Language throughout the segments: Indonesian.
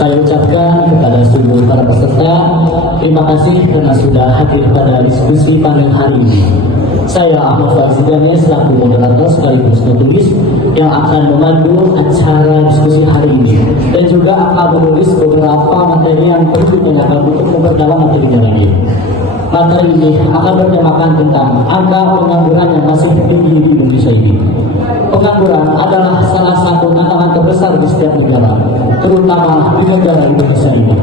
Saya ucapkan kepada seluruh para peserta, terima kasih karena sudah hadir pada diskusi panel hari ini. Saya Ahmad Fazidane selaku moderator sekaligus penulis yang akan memandu acara diskusi hari ini dan juga akan menulis beberapa materi yang perlu ditanyakan untuk memperdalam materinya lagi. Materi ini akan bertemakan tentang angka pengangguran yang masih tinggi di Indonesia ini. Pengangguran adalah salah satu tantangan terbesar di setiap negara, terutama di negara Indonesia ini.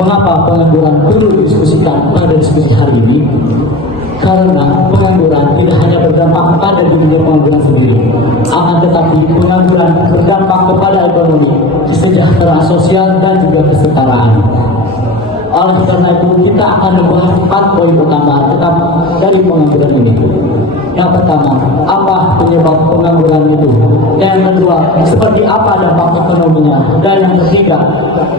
Mengapa pengangguran perlu didiskusikan pada diskusi hari ini? Karena pengangguran tidak hanya berdampak pada dunia pengangguran sendiri, akan tetapi pengangguran berdampak kepada ekonomi, kesejahteraan sosial dan juga kesetaraan. Oleh karena itu kita akan membahas 4 poin utama tentang dari pengangguran ini. Yang pertama, apa penyebab pengangguran itu? Yang kedua, seperti apa dampak ekonominya? Dan yang ketiga,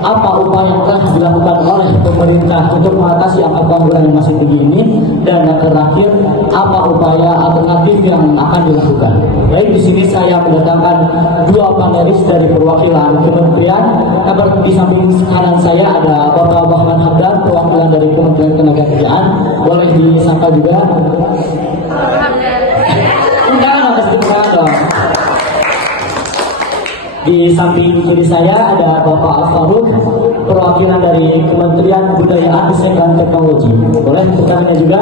apa upaya yang telah dilakukan oleh pemerintah untuk mengatasi angka pengangguran yang masih tinggi ini? Dan yang terakhir, apa upaya alternatif yang akan dilakukan? Baik, di sini saya mendatangkan 2 panelis dari perwakilan kementerian. Di samping kanan saya ada Bapak Bahman Hamdan, perwakilan dari Kementerian Ketenagakerjaan. Boleh disapa juga. Di samping kiri saya ada Bapak Al-Faruq, perwakilan dari Kementerian Kebudayaan, Riset dan Teknologi. Boleh tekannya juga.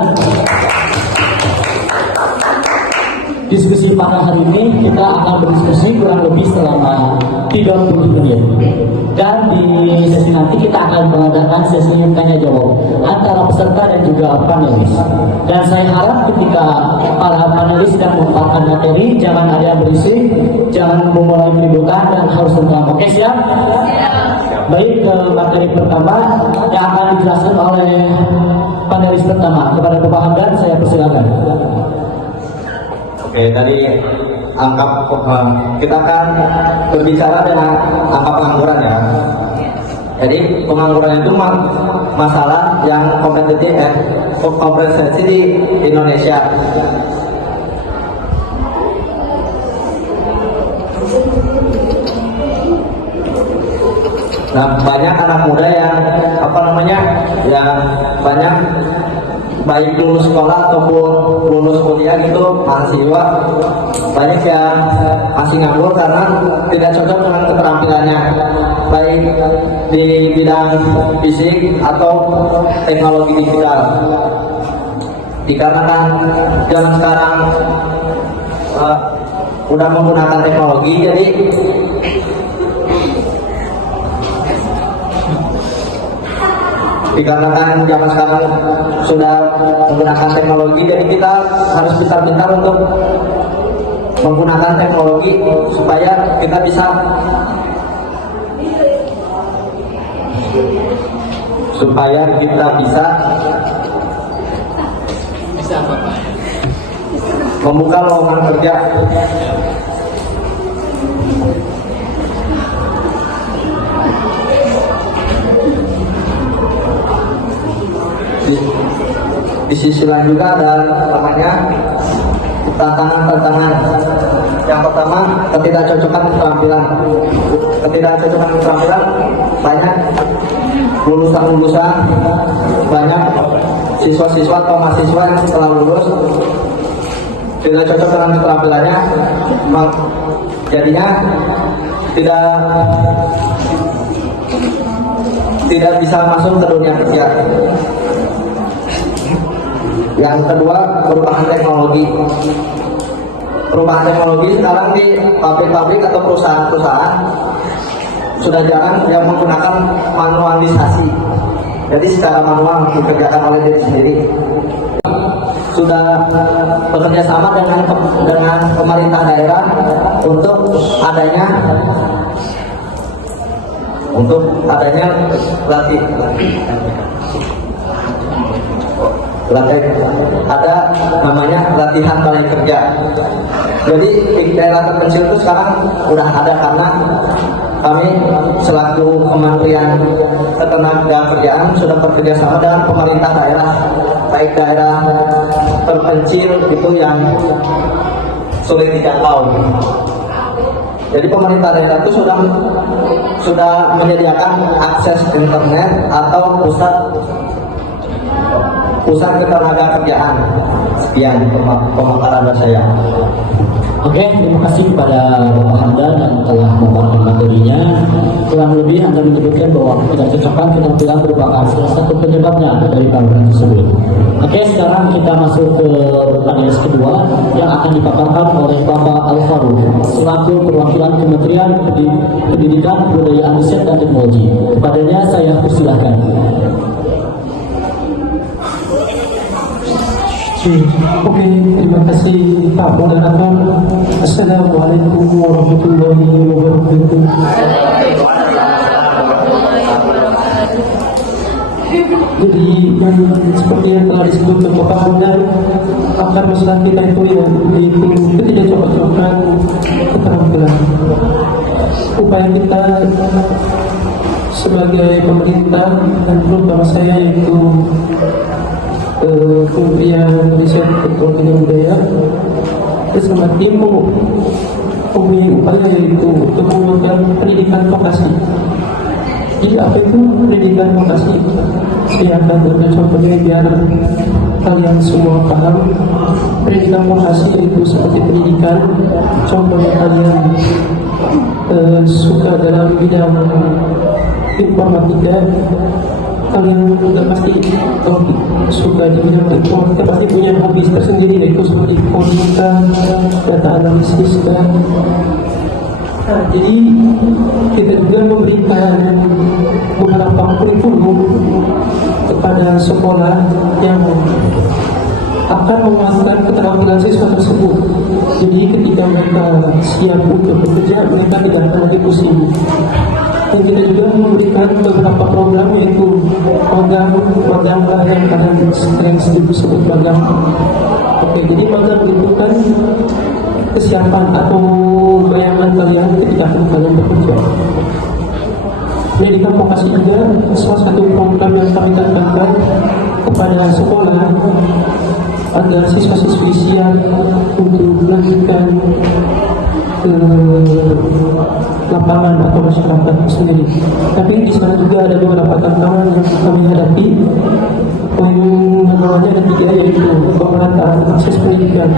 Diskusi pada hari ini kita akan berdiskusi kurang lebih selama 30 menit. Dan di sesi nanti kita akan mengadakan sesi tanya jawab antara peserta dan juga panelis. Dan saya harap ketika para panelis sedang memaparkan materi, jangan ada yang berisik, jangan memulai keributan dan harus tenang. Oke, siap? Baik, ke materi pertama yang akan dijelaskan oleh panelis pertama. Kepada Bapak Hamdan, saya persilakan. Oke, tadi kita akan berbicara dengan angka pengangguran ya. Jadi pengangguran itu masalah yang komprehensif di Indonesia. Nah, banyak anak muda yang yang banyak baik lulus sekolah ataupun lulus kuliah gitu, mahasiswa banyak yang masih nganggur karena tidak cocok dengan keterampilannya, baik di bidang fisik atau teknologi digital. Dikarenakan zaman sekarang udah menggunakan teknologi, jadi dikarenakan zaman sekarang sudah menggunakan teknologi, jadi kita harus pintar-pintar untuk menggunakan teknologi supaya kita bisa membuka lowongan kerja. Di sisi lain juga ada namanya tantangan-tantangan. Yang pertama, ketidakcocokan keterampilan. Ketidakcocokan keterampilan banyak lulusan-lulusan, banyak siswa-siswa atau mahasiswa yang setelah lulus tidak cocok dengan keterampilannya, jadinya tidak bisa masuk ke dunia kerja. Yang kedua, perubahan teknologi. Perubahan teknologi sekarang di pabrik-pabrik atau perusahaan-perusahaan sudah jarang yang menggunakan manualisasi. Jadi secara manual dikerjakan oleh diri sendiri. Sudah bekerja sama dengan pemerintah daerah untuk adanya ada namanya latihan balai kerja. Jadi di daerah terpencil itu sekarang udah ada karena kami selaku Kementerian Ketenagakerjaan sudah bekerja sama dengan pemerintah daerah, baik daerah terpencil itu yang sulit dijangkau. Jadi pemerintah daerah itu sudah menyediakan akses internet atau pusat ketenagakerjaan. Sekian pemaparan dari saya. Oke, terima kasih kepada Bapak Hamdan yang telah memaparkan materinya. Kurang lebih Anda menyebutkan bahwa ketidakcocokan keterampilan merupakan salah satu penyebabnya dari bangunan tersebut. Oke, sekarang kita masuk ke panelis kedua yang akan dipaparkan oleh Bapak Al-Faruq selaku perwakilan Kementerian Pendidikan, Kebudayaan, Riset dan Teknologi. Kepadanya saya persilahkan. Oke, terima kasih Pak Moderator. Assalamualaikum warahmatullahi wabarakatuh. Jadi seperti yang telah disebut Bapak Hamdan, akar masalah kita itu yaitu ketidakcocokan keterampilan. Upaya kita sebagai pemerintah dan terutama saya yaitu Kementerian Riset Teknologi dan Budaya bersama tim mempunyai upaya yaitu untuk mengembangkan pendidikan vokasi. Jadi apa itu pendidikan vokasi? Saya akan berikan contohnya biar kalian semua paham. Pendidikan vokasi itu seperti pendidikan, contohnya kalian suka dalam bidang informatika, kalian sudah pasti suka di bidang informatika, pasti punya hobi tersendiri yaitu seperti coding, data analisis kan. Nah, jadi kita juga memberikan beberapa kurikulum kepada sekolah yang akan memuaskan keterampilan siswa tersebut. Jadi ketika mereka siap untuk bekerja, mereka tidak akan lagi pusing. Dan kita juga memberikan beberapa program yaitu magang yang kadang sering disebut magang. Oke, jadi magang itu kan kesiapan atau bayangan kalian ketika kalian bekerja. Pendidikan vokasi juga salah satu program yang kami katakan kepada sekolah agar siswa-siswi siap untuk melanjutkan ke lapangan atau masyarakat sendiri. Tapi di sana juga ada beberapa tantangan yang kami hadapi. Poin namanya ada 3 yaitu pemerataan akses pendidikan.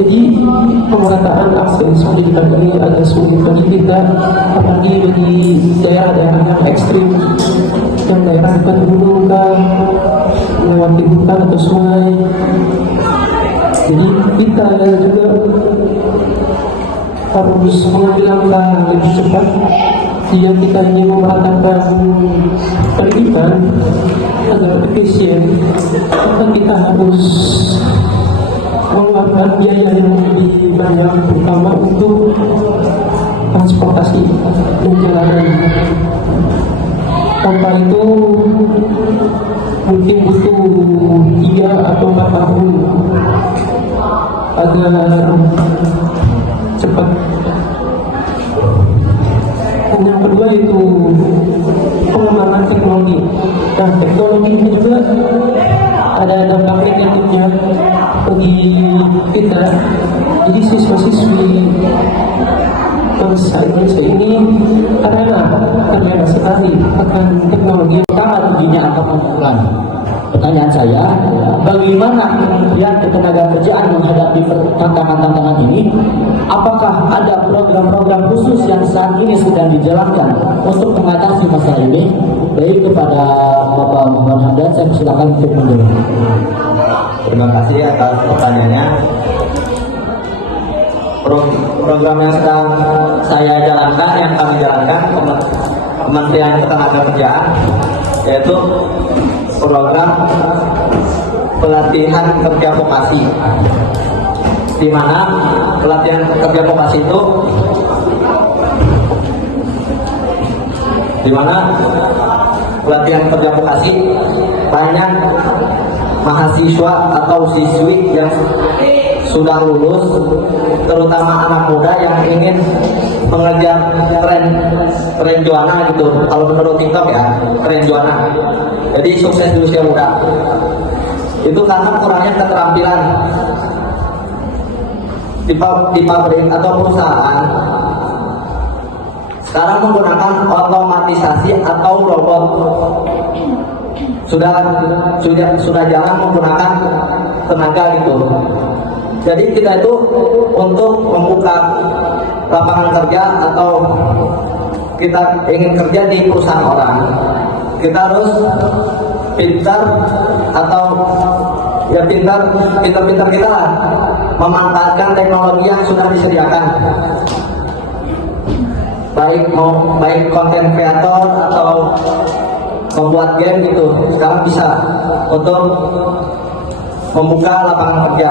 Jadi pemerataan akses pendidikan ini agak sulit bagi kita, apalagi bagi daerah-daerah yang ekstrim, yang daerah dekat gunung, melewati hutan atau sungai. Jadi kita juga harus mengambil langkah lebih cepat jika kita ingin memeratakan pendidikan agar efisien. Maka kita harus mengeluarkan biaya yang lebih banyak, terutama untuk transportasi dan jalanan. Tanpa itu mungkin butuh 3 atau 4 tahun agar cepat. Dan yang kedua itu pengembangan teknologi. Nah, teknologi ini juga ada dampak negatifnya bagi kita. Jadi siswa-siswi bangsa Indonesia ini terlena sekali akan teknologi. Sangat tingginya angka pengangguran. Pertanyaan saya, bagaimana Kementerian Ketenagakerjaan menghadapi tantangan-tantangan ini? Apakah ada program-program khusus yang saat ini sedang dijalankan untuk mengatasi masalah ini? Baik, kepada Bapak Muhammad Hamdan, saya persilakan untuk menjawab. Terima kasih atas pertanyaannya. Program yang sedang saya jalankan, yang kami jalankan Kementerian Ketenagakerjaan, yaitu program pelatihan kerja vokasi, di mana pelatihan kerja vokasi itu banyak mahasiswa atau siswi yang sudah lulus, terutama anak muda yang ingin mengejar tren juana gitu. Kalau menurut TikTok ya, tren juana. Jadi sukses di usia muda. Itu karena kurangnya keterampilan di pabrik atau perusahaan. Sekarang menggunakan otomatisasi atau robot. Sudah jalan menggunakan tenaga gitu. Jadi kita itu untuk membuka lapangan kerja atau kita ingin kerja di perusahaan orang, kita harus pintar atau ya pintar kita lah memanfaatkan teknologi yang sudah disediakan. Baik konten kreator atau membuat game gitu, sekarang bisa untuk membuka lapangan kerja.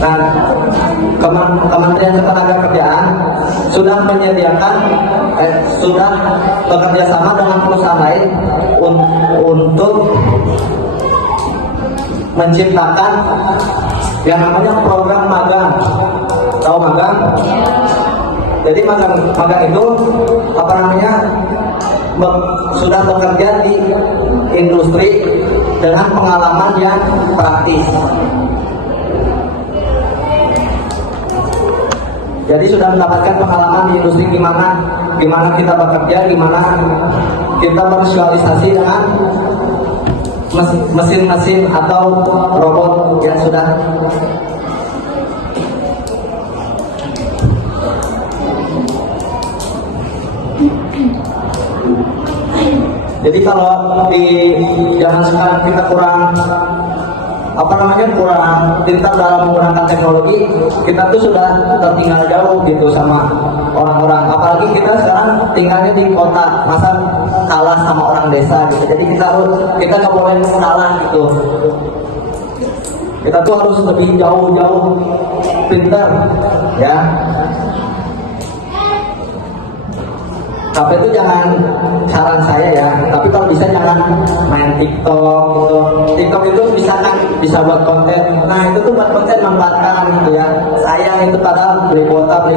Nah, Kementerian Ketenagakerjaan sudah menyediakan sudah bekerja sama dengan perusahaan lain untuk menciptakan yang namanya program magang. Tahu magang? Jadi magang itu apa namanya? Sudah bekerja di industri dengan pengalaman yang praktis. Jadi sudah mendapatkan pengalaman di industri gimana kita bekerja, gimana kita bersosialisasi dengan mesin-mesin atau robot yang sudah jadi kalau di zaman sekarang kita kurang pintar dalam menggunakan teknologi, kita tuh sudah tertinggal jauh gitu sama orang-orang. Apalagi kita sekarang tinggalnya di kota, masa kalah sama orang desa gitu. Jadi kita nggak boleh kalah gitu. Kita tuh harus lebih jauh pintar ya. Tapi itu jangan, saran saya ya, tapi kalau bisa jangan main TikTok gitu. TikTok itu bisa buat konten. Nah itu tuh buat konten memanfaatkan gitu ya. Sayang itu padahal beli kuota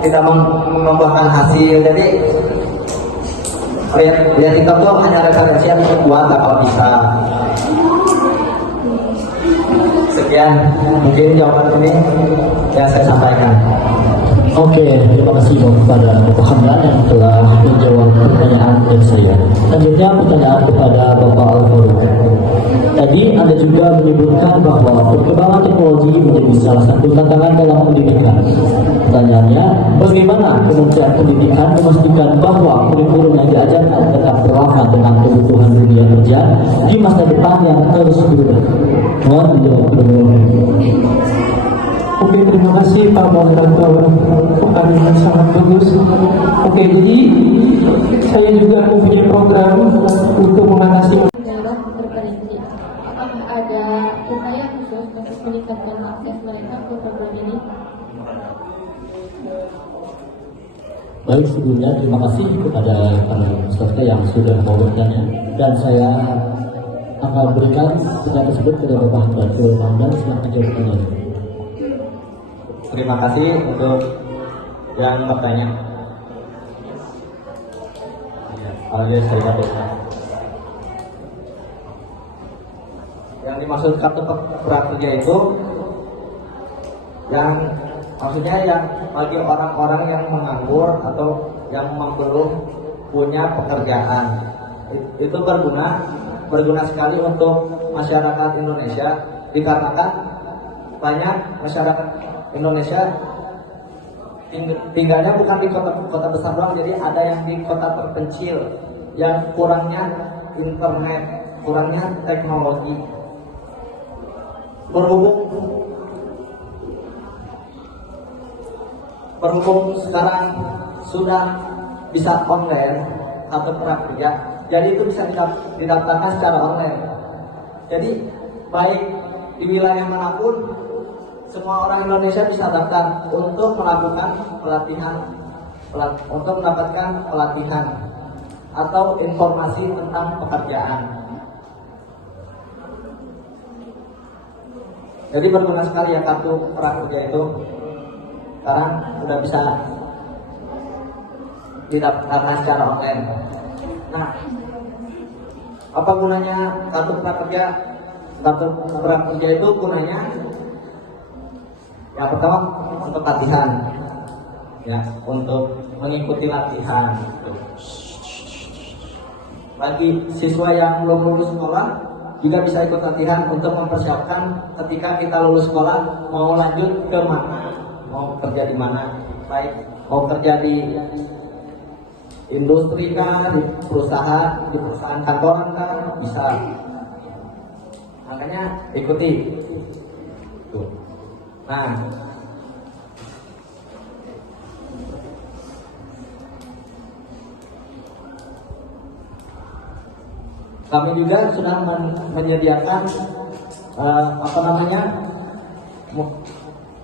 tidak membuahkan hasil. Jadi lihat TikTok tuh hanya referensi yang buat kalau bisa. Sekian mungkin jawaban ini yang saya sampaikan. Oke, terima kasih kepada Bapak Hamdan yang telah menjawab pertanyaan dari saya. Selanjutnya pertanyaan kepada Bapak Al-Faruq. Tadi Anda juga menyebutkan bahwa perkembangan teknologi menjadi salah satu tantangan dalam pendidikan. Pertanyaannya, bagaimana Kementerian Pendidikan memastikan bahwa kurikulum yang diajarkan tetap relevan dengan kebutuhan dunia kerja di masa depan yang terus berubah? Mohon dijawab dulu. Oke, terima kasih Pak Moderator. Pertanyaan yang sangat bagus. Oke, jadi saya juga mempunyai program untuk mengatasi daerah terperinci. Apakah ada upaya khusus untuk meningkatkan akses mereka ke program ini? Baik, sebelumnya terima kasih kepada para peserta yang sudah mau bertanya, dan saya akan berikan pertanyaan tersebut kepada Bapak Hamdan. Silakan jawab pertanyaan. Terima kasih untuk yang bertanya. Ya, saya baca. Yang dimaksud kartu prakerja itu yang maksudnya yang bagi orang-orang yang menganggur atau yang belum punya pekerjaan. Itu berguna sekali untuk masyarakat Indonesia, dikarenakan banyak masyarakat Indonesia tinggalnya bukan di kota besar doang, jadi ada yang di kota terpencil yang kurangnya internet, kurangnya teknologi. Berhubung sekarang sudah bisa online atau prakerja, jadi itu bisa didaftarkan secara online. Jadi baik di wilayah manapun, semua orang Indonesia bisa daftar untuk melakukan pelatihan untuk mendapatkan pelatihan atau informasi tentang pekerjaan. Jadi berguna sekali ya kartu prakerja itu. Sekarang sudah bisa didaftarkan secara online. Nah, apa gunanya kartu prakerja? Kartu prakerja itu gunanya yang pertama untuk latihan, ya, untuk mengikuti latihan. Bagi siswa yang belum lulus sekolah juga bisa ikut latihan untuk mempersiapkan ketika kita lulus sekolah mau lanjut ke mana, mau kerja di mana, baik mau kerja di industri kah, di perusahaan kantoran kah, bisa. Makanya ikuti. Tuh. Nah, kami juga sudah menyediakan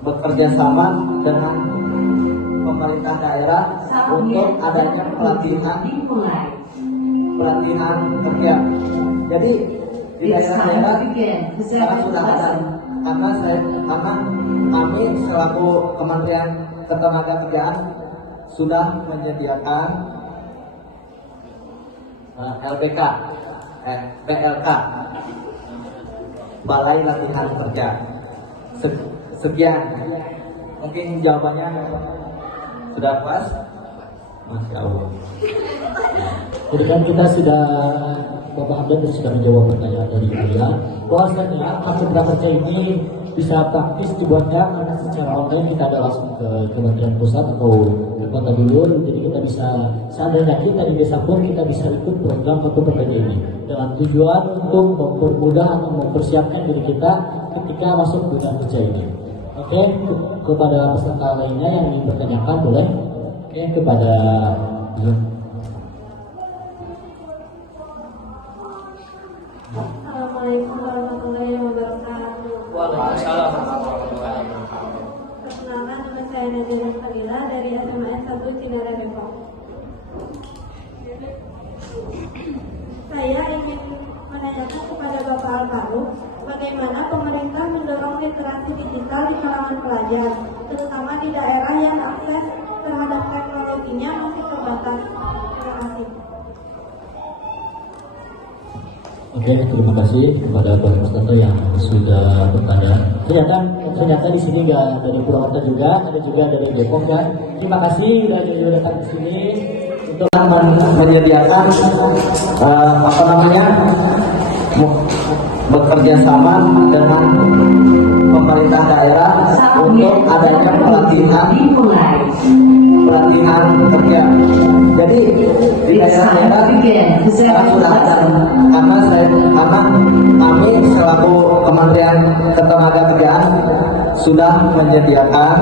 bekerja sama dengan pemerintah daerah untuk adanya pelatihan kerja. Jadi di daerah-daerah sekarang sudah ada, karena kami selaku Kementerian Ketenagakerjaan sudah menyediakan PLK, Balai Latihan Kerja. Sekian, mungkin jawabannya sudah pas. Masya Allah. Jadi kan kita sudah, Bapak Hamdan sudah menjawab pertanyaan dari kalian. Bahwasanya kartu prakerja ini bisa praktis dibuatnya karena secara online kita ada langsung ke Kementerian Pusat atau ke Kota Dulur. Jadi kita bisa, seandainya kita di desa pun kita bisa ikut program kartu prakerja ini dengan tujuan untuk mempermudah atau mempersiapkan diri kita ketika masuk dunia kerja ini. Oke, kepada peserta lainnya yang dipertanyakan boleh. Oke, kepada Assalamualaikum warahmatullahi wabarakatuh. Waalaikumsalam. Perkenalkan, nama saya Najwa Falila dari SMAN 1 Cinere Depok. Saya ingin menanyakan kepada Bapak Alvaru, bagaimana pemerintah mendorong literasi digital di kalangan pelajar, terutama di daerah yang akses terhadap teknologinya masih terbatas. Terima kasih. Oke, terima kasih kepada Bapak peserta yang sudah bertanya. Ternyata di sini nggak dari Purwakarta juga, ada juga dari Depok kan. Terima kasih sudah datang ke sini untuk menyediakan bekerja sama dengan pemerintah daerah untuk adanya pelatihan kerja. Jadi di daerah-daerah sekarang sudah ada, karena kami selaku Kementerian Ketenagakerjaan sudah menyediakan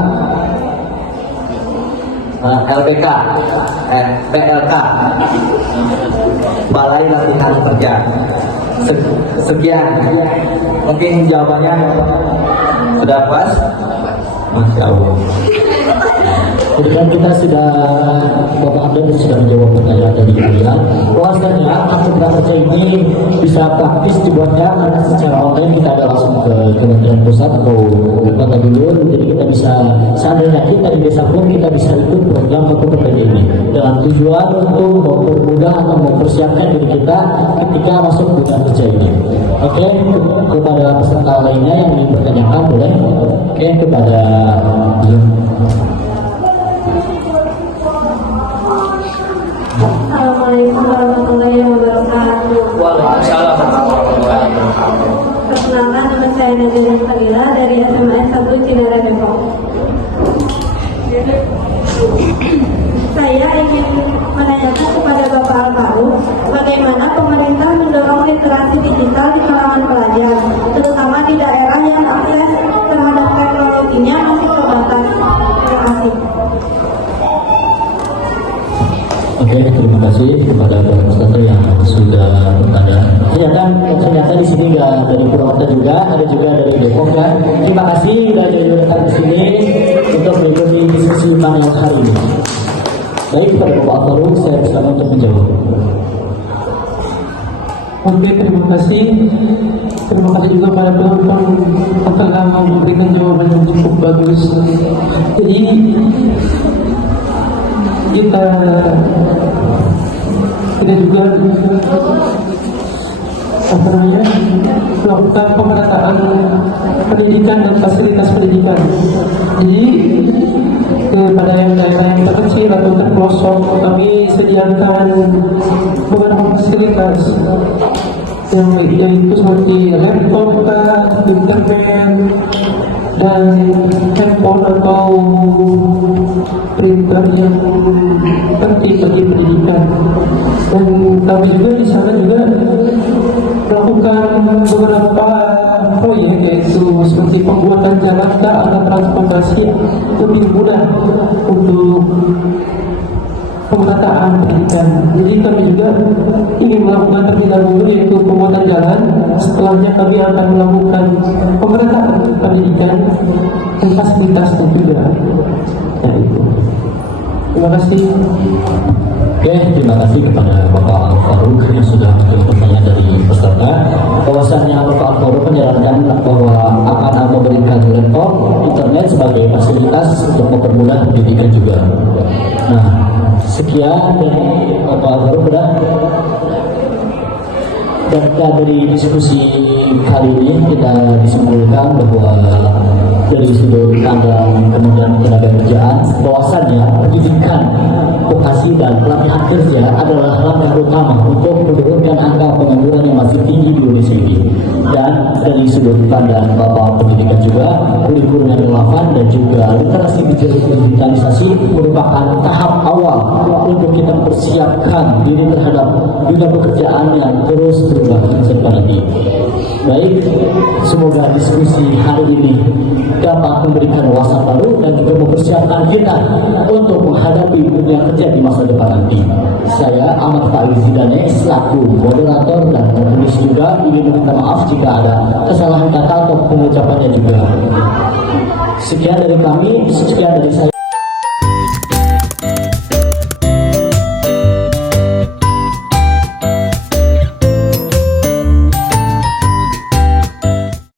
PLK, Balai Latihan Kerja. Sekian, mungkin jawabannya sudah pas. Masya Allah. Jadi kan kita sudah, Bapak Hamdan sudah menjawab pertanyaan dari kalian. Bahwasanya kartu prakerja ini bisa praktis dibuatnya karena secara online kita ada langsung ke Kementerian Pusat atau ke Kota Dulur. Jadi kita bisa, seandainya kita di desa pun kita bisa ikut program kartu prakerja ini dengan tujuan untuk mempermudah atau mempersiapkan diri kita ketika masuk dunia kerja ini. Oke, kepada peserta lainnya yang dipertanyakan boleh. Oke, kepada Assalamualaikum warahmatullahi wabarakatuh. Waalaikumsalam. Perkenalkan, nama saya Najwa Falila dari SMAN 1 Cinere Depok. Saya ingin menanyakan kepada Bapak Alvaru, bagaimana pemerintah mendorong literasi digital di kalangan pelajar, terutama di daerah yang akses terhadap teknologinya masih terbatas. Terima kasih. Oke, terima kasih kepada Bapak peserta yang sudah bertanya. Ternyata di sini nggak dari Purwakarta juga, ada juga dari Depok kan. Terima kasih sudah datang ke sini untuk mengikuti diskusi panel hari ini. Baik, kepada Bapak Farouk, saya persilakan untuk menjawab. Oke, terima kasih. Terima kasih juga pada penonton yang telah memberikan jawaban yang cukup bagus. Jadi kita juga melakukan pemerataan pendidikan dan fasilitas pendidikan. Jadi kepada yang daerah yang terkecil atau terpelosok, kami sediakan beberapa fasilitas yang yaitu seperti laptop, internet, dan handphone atau printer yang penting bagi pendidikan. Dan kami juga di sana juga melakukan beberapa proyek, yaitu seperti pembuatan jalan ke arah transportasi lebih mudah untuk pemerataan pendidikan. Jadi kami juga ingin melakukan terlebih dahulu yaitu pembuatan jalan. Setelahnya kami akan melakukan pemerataan pendidikan dan fasilitas juga. Nah, itu. Terima kasih. Oke, terima kasih kepada Bapak Al-Farouk yang sudah menjawab pertanyaan dari peserta. Bahwasannya Bapak Al-Farouk menyarankan bahwa akan memberikan laptop, internet sebagai fasilitas untuk mempermudah pendidikan juga. Nah, sekian dari Bapak Al-Farouk dan dari diskusi kali ini kita disimpulkan bahwa dari sudut pandang Kementerian Ketenagakerjaan bahwasannya pendidikan, vokasi dan pelatihan kerja adalah langkah utama untuk menurunkan angka pengangguran yang masih tinggi di Indonesia ini. Dan dari sudut pandang Bapak Pendidikan juga, kurikulum yang relevan dan juga literasi digitalisasi merupakan tahap awal untuk kita mempersiapkan diri terhadap dunia pekerjaan yang terus berubah serta ini. Baik, semoga diskusi hari ini dapat memberikan wawasan baru dan juga mempersiapkan kita untuk menghadapi dunia kerja di masa depan nanti. Saya Ahmad Faiz Zidane selaku moderator dan penulis juga ingin meminta maaf jika ada kesalahan kata atau pengucapannya juga. Sekian dari kami, sekian dari saya.